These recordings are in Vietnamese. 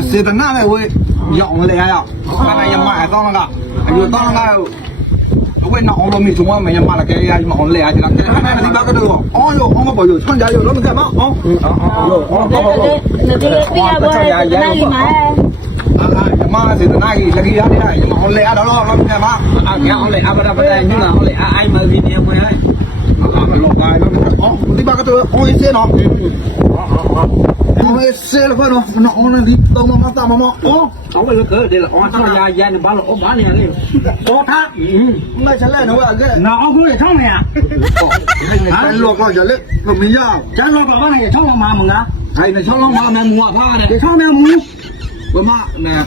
အစေတနာလည်းဝေးရောက်မလဲရရောက်ခန္ဓာရမအတော်လကအယူတော်လကအဝေးနာအော်လို့မိသူမမရမလကဲရရမဟုတ်လဲရချင်တယ်ခန္ဓာနေပါကတော့အော်ရောအမပေါ်ရောဆန်ကြရောလုံးကမအော်အော်ရောဘာဘာဘာနေပြီးရပါတော့ရရမအာရမစေတနာကြီးလက်ကြီးရတယ်ရမဟုတ်လေအတော်တော်လောမြတ်ပါအာကြောင်းလေအမရပတိုင်းညနာဟုတ်လေအာအိုင်မဗီနေပွဲလေအာမလောကိုင်းလောမြတ်ပါဟောဒီပါကတော့ဟောရင်းစေနော်မမဆဲလဖနောမနောအွန်လိုင်းလီတောင်းမမတာမမအော်တောင်းလည်းခဲ့တယ်လားအွန်တာရာရန်ဘာလို့ဘာနေရလဲတော့ထားမဆဲလနော်အကဲနာအောင်ကိုရထောင်းမရဟာလောကောကြလက်ကိုမရကျန်လောကောဘာနေရထောင်းမမမငါအဲ့နဲ့ထောင်းလောမမမူဝါဖားတယ်ထောင်းမမူဘမနဲ့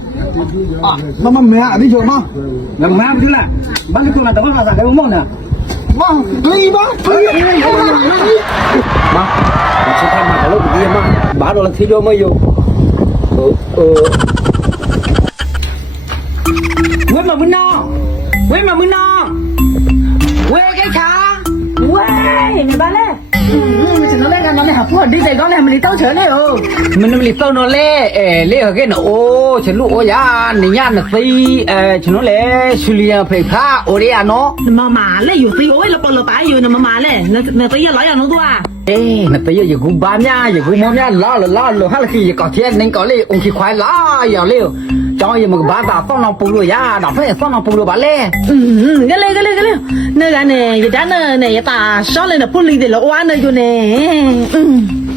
mama mẹ đi chỗ má là mẹ đi là bắt được con nào tao bắt ra đây uống nè má đi má má má sẽ tham mà cả lúc đi má bà đó là thi vô mới vô quên mà mình no quên mà mình no quên cái khá quên này ba lên မင်းမလီပေါတော့လေအဲလေဟကဲနော်အိုးကျွန်လို့အိုးရနညာနသိအဲကျွန်တော်လေဆူလီယံဖိဖာအိုရီယာနော်မမလေယူသိဟိုလေပေါလပိုင်ယူနမမလေနသိရလာရနော်တို့အေးနသိရယခုဘာမြယခုမောင်မြလာလာလာဟာလခီကောက်ချဲနင်ကောလေအုန်ခိခွိုင်းလာရလေ chơi mà bà ta sao nó bùng ra, nó phải sao nó bùng ra lên. Ừ, cái lê cái lê cái lê, nè cái này, cái đó nè, nè cái ta sao lên là bùng lên thì nó oan rồi chứ nè.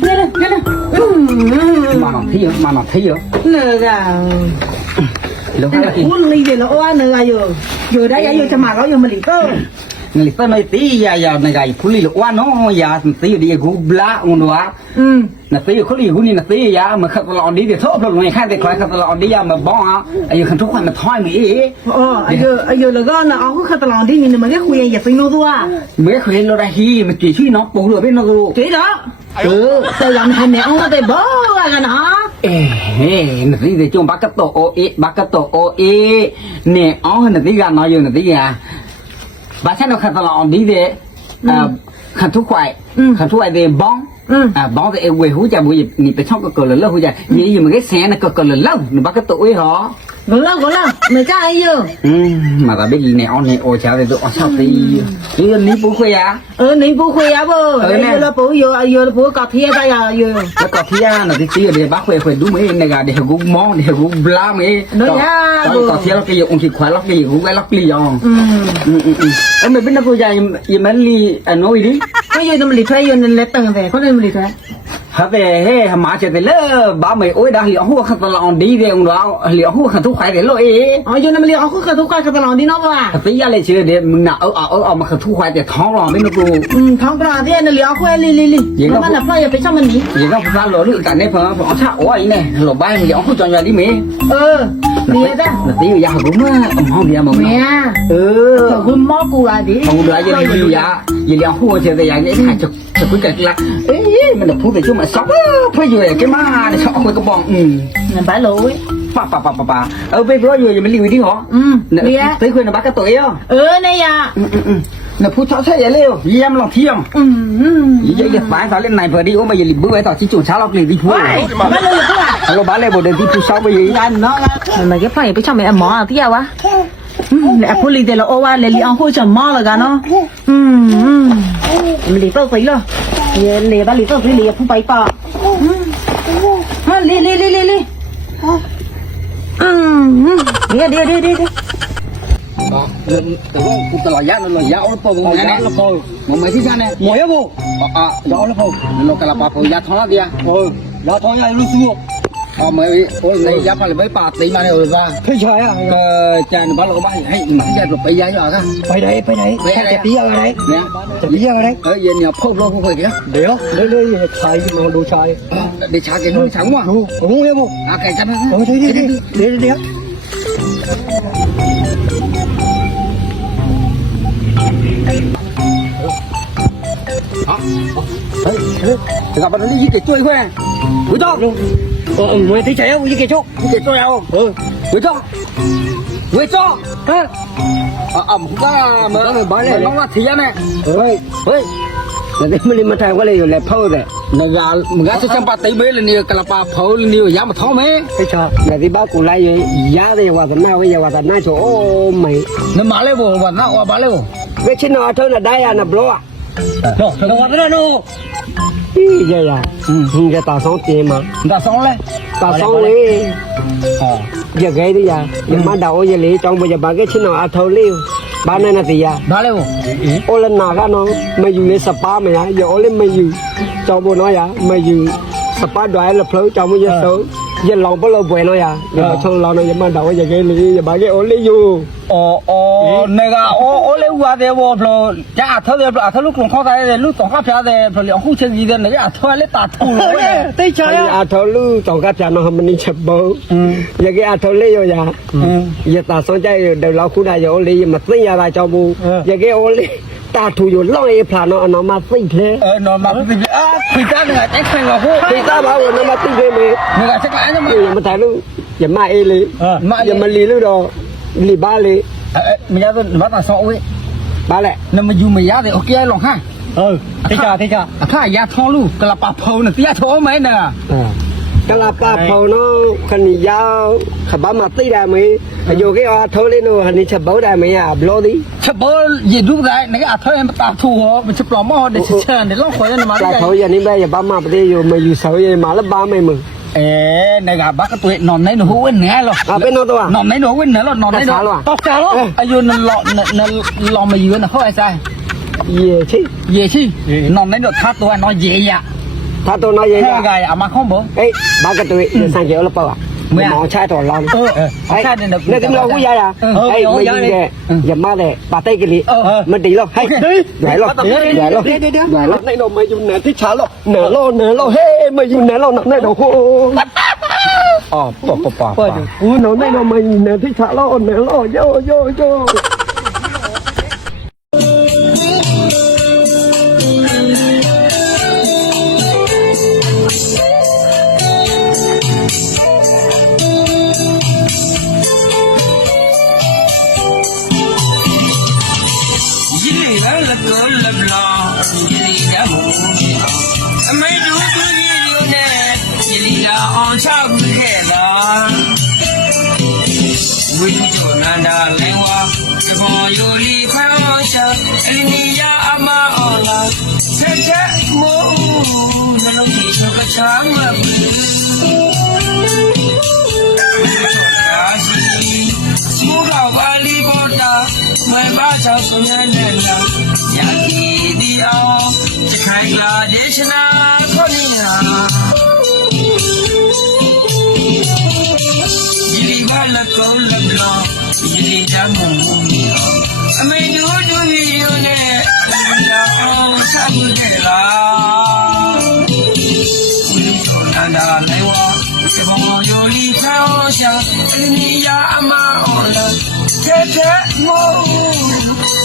cái này cái này, ừ. Mà nó thấy rồi, mà nó thấy rồi. Nè cái, nó bùng lên thì nó oan rồi chứ. Giờ đây giờ cho mà nó giờ mình đi cơ ngày sớm mai tí ya ya ngày gai khui lì lúa nó, nó ya tí à đi gu bla ngon quá nà tí khui lì hun ni nà tí ya mà khát lò đi thì thốt luôn ngày khát thì khỏi khát lò đi ya mà bỏ à ai giờ không mà thoi mỉ ờ ai giờ ai giờ là gõ là áo khát lò đi nhìn mà cái khui ya sinh nó đua mấy khui lò ra hi mà chỉ chi nó bù rồi bên nó đua chỉ đó ừ tao làm thành mẹ ông tao bỏ à cái nó nè tí thì chung bắt cái tổ ô ít bắt cái tổ ô ít nè ông nè tí gà nói gì nè tí gà và xem nó khẩn vào lòng đi về khẩn thuốc khỏe khẩn thuốc về bón à bóng về quê hú cha bụi gì nhịp thấy sống cực cực là lâu hú cha nhịp gì mà cái xe này cực cực lớn lâu nó bắt cái tuổi họ Gớm lâu, gớm lâu, mấy cha ấy yêu Ừ, mà ta biết gì nè, ôn nè, ô thì tụi ôn sao tí cái ní bú khuê á Ừ, ní bú khuê à bơ Ừ, này Ừ, bú yêu, ai yêu, bú có thịa tay à yêu Nó có thịa, nó thì tí ở đây bác khuê khuê đúng ấy Nè gà để gú mò, để gú blá mê Nó nha bơ Có thịa lắc kì, ôn kì khóa lắc kì, gú gái lắc lì yòn Ừ, ừ, ừ Ừ, biết nó khô dài, yếm mấy lì, anh nói đi Có yêu nó mà lì thuê, yêu nên lấy tầng về, có nên mà lì thuê ฮะเดฮหมาเจ็ดเลยบ้าไม่โอ้ยดาเหลียงหัวขันตลองดีเดงเราเหลียงหัวขันทุกข์ใครเดลเอออยูนั่นเหลียงหัวขันทุกข์ใครขันตลองดีเ้าะวะตียาเลยเชื่อเดมึงน่ะเออเอาเอามาขันทุกข์ใครดต่ท้องร้องไม่รู้อืมท้องกระดาษเนี่ยเหลียงหัวลิลิลิยังก็มันหลับาปอย่าไปช่างมันดิยังก็พลาดหลอดกต่เนี่ยเพราะเพราะโอ้ยเนี่ยหลอบไปเหลียงหัวจังยานี่มีเออเนี่ยจ้ะตียาหัวมึงห้องเดียวมึงเนี่ยเออคุณหมอกูอะดิห้องเดยวยังม่ดยาเหลียวหัวเจ็ดเดียวยังไงถ้าจะจะคุยกันละเอ้ยมันพูดไปช่วงมันสองพออยู่ไอ้เจ้ามาเนี่ยชอบคุยกับบองอืมงั้นไปเลยป้าป้าป้าป้าป้าเออไปเพราะอยู่อยู่มันรีวิ่งหรออืมเนี่ยไปคุยกับบ้ากระตุ้ยอ่เออเนี่ยอืมอืมอืมเน่ะผู้ชอบใช่ยังเลวยี่มลองเที่ยงอืมอืมยังยังไปสาวเล่นไหนเพื่อดีโอ้มาอย่าหลีบบื้อไว้ต่อชิจูช้าหรอกหลีบที่พูดม่เลยก็ว่าเราบ้านเลยบ่เดินที่ผู้สาวไปยัน้อนั่นไงก็พลอยไปชอบไปหมออ่ะที่อะวะเออพูดเลยเดีเราโอ้วาเลลีอังหัวจะหมอแล้วกันเนาะอืมอืมไม่หลีบเราสิเหรเยเลบาลิซอซิเลยพุไปปาฮะเลเลเลเลเลอืมเดเดเดเดมาตะวงกูตะลายานะลอยาออลปองงานละปองมาไม่ที่ซานะมอยะโบอะอะลอออลปองนอกะลาปาปอยาทอนะเดียโอลาทอนะยารุซูโออ๋อไม่โอ้ยยับมาเลยไม่ปาตีมาเลยว่าเฮ้ยใช่อ่ะจานบ้านเราก็บ้านให้มันจะไปย้ายหรอครับไปไหนไปไหนไปไหนไปเอาอะไรเนี่ยจะไปเอาอะไรเฮ้ยเย็นเนี่ยพวกเราพวกใครเดี๋ยวเดี๋ยวเดี๋ยวใครมาดูชายเดี๋ยวชายกินน้ำสังวะโอ้โหเดี๋ยวผมอ่ะใครจะมาเดี๋ยวเดี๋ยว好，哎，这个把那利息给做一块，回到。ờ ừ, mày thấy cháy không như kia chỗ kia chỗ nào không ừ với chỗ với chỗ hả à, ẩm ra mà nó bỏ lên nó ngắt thì ra mẹ ơi ơi là đi mày đi mà thay qua đây rồi lẹp phâu rồi nó ra mày gắt xem ba tay bế lên đi cái là ba phâu lên đi giá mà thó mấy thấy chưa là đi bao cụ lại vậy giá thì hòa thành nào bây giờ hòa thành nay chỗ mày nó mà lấy bộ hòa thành nào hòa bá lấy bộ cái chân nó thôi là đây à nó bro à nó nó hòa thành 耶呀，嗯，应该打上点嘛，打上嘞，打上嘞，哦，一个的呀，一马到一里，装不就把个青龙阿头溜，把那那的呀，哪里哦，我来哪个侬，没有那十八没呀，有我来没有，装不那呀，没有十八多了，不装不就收。ရလောင်ပလောက်ပွဲလို့ရဒီမှာချုံလောင်တော့ရမတော်ရခဲလေးရပါခဲ့ only you အော်အော်ငါက only you ဝတဲ့ဘောဘလောကြာထော်ရအထလုကွန်ခေါ်ကြရတယ်လူတော့ခပြားတယ်ဘလောအခုချင်းကြီးတယ်ငါကထော်လေးတာထူလို့တိတ်ချရအထလုတော့ကပြားတော့မနေချက်ဘူးရခဲ့အထလေးရရရတာစောကြရတော့ခုနရ only you မသိရတာကြောင့်ဘူးရခဲ့ only ตาทูอยู่ล่องไอ้พลานอนมาฟิกเลยเออนอนมาฟิกเลยอ้าปีตาเนี่ยแจ็คแฟนกับผู้ปีตาบ้าวนอนมาฟิกเลยมึงมึงอะไรสักอย่างมึงอย่ามาถ่ายรูปอย่ามาเอลีมาอย่ามาลีลูกดอกลีบ้าเลยเออเออมึงจะมาตัดสอวิบ้าแหละนั่นมันอยู่มึงยากเลยโอเคหลงฮะเออที่จ่าที่จ่าถ้ายาทอลูกกระปับเพลินเนี่ยยาทอไหมเนี่ยเออ Ác, nhìn, xin và xin và ừ. cái lá là... ba phô nó hình dao khả bá mặt tí đàm ấy dù cái ao thơ lên nó hình chạp bò đàm ấy à bó đi chạp bò gì đúc đấy, này cái ao thơ em tạp thu hồ mình chụp lỏng mò để chơi chơi, để lo khỏi lên mà đi chạp thơ dạy nè bây giờ bá mặt tí dù mà dù sâu dạy mà lớp ba mày mừng เออในกาบักตัวนอนในหนูเว้นแน่หรอกเป็นนอนตัวนอนในหนูเว้นแน่หรอกนอนในหนูตกใจหรอกอายุนันหล่อนันลองมายืนนะเขาไอ้ใจเย่ชี่เย่ชี่นอนในหนูทัดตัวนอนเย่ยะถ้าตัวน้อยเยอะเอามาข้อมบ่เอ้ยบ้ากระตุยเสียงเจ้าละเปล่ามอหมอใช้ตัวรอนเออใเนี่ยเนี่ยจะมีเราหุ่ยยาอ่ะเอ้ยไม่ยิงแกอย่ามาเลยปาเต้กิลิมันดีหรอกเฮ้ยดีหรอกดีหรอกดีหรอกในนมไม่อยู่ไหนที่ช้าหรอกเหนือโรกเหนือโรกเฮ้ยไม่อยู่ไหนเราหนักแน่นโค้โหอ๋อปอบปะปะปะอู้หนูในนมไม่อยู่ไหนที่ช้าหรอเหนือโรกโยโยโยလဘလာသူကြီးကမူအမေတို့သူကြီးရုံးနဲ့ကြီးလီလာအောင်ချဘူးခဲ့လားဝိညာဏနာလင်းဝါဒီပေါ်ယိုလီခေါ်ရှာအင်းညာအမား Krishna Govinda Yili bala kola bla yili jamu Ame du du yule la o sangre la Nanda lewa sebo yoli tao sha ni ya ama ola tete mo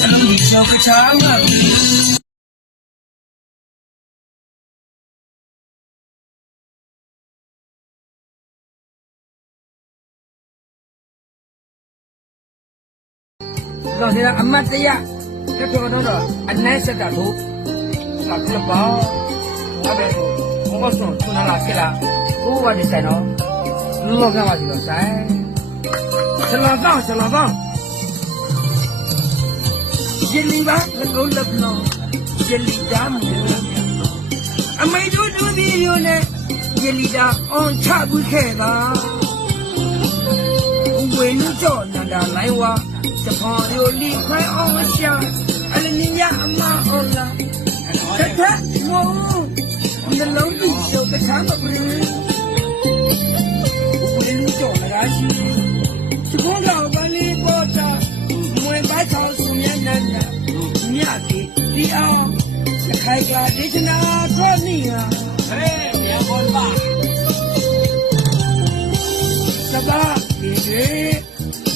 Ame du chokachanga တော်ဆရာအမတ်တရတတော်တော်တော့အနှဲဆက်တာကိုသာကလပေါင်းဟာပဲဘောဆုံးသူနာလာကလာဘိုးဝါဒီဆိုင်တော့လူလောကမှာဒီလိုဆိုင်ဆလာတော့ဆလာတော့ရှင်လီပါလကုံးလက်ပြောင်းရှင်လီဒါမေအမေတို့တို့ဒီလိုနဲ့ရှင်လီဒါအောင်ချဘူးခဲ့တာကြော့နန္ဒလိုင်းဝါတဖော်ရိုလီခွိုင်းအောင်မရှာအလမီယာအမအောင်လာတက်တက်မောဒီလုံးကြီးရောက်တဲ့ခါမပရင်းဘူးလင်းကြော့နရာရှိစကုန်းတော်ပန်းလေးပေါ်တာမွေပိုက်ချောင်းစုံမြန်းနန္ဒမြတ်ကြီးဒီအောင်တစ်ခိုက်ကဒေသနာတော်နီဟာဟဲ့မြောဘောပါ Yeah.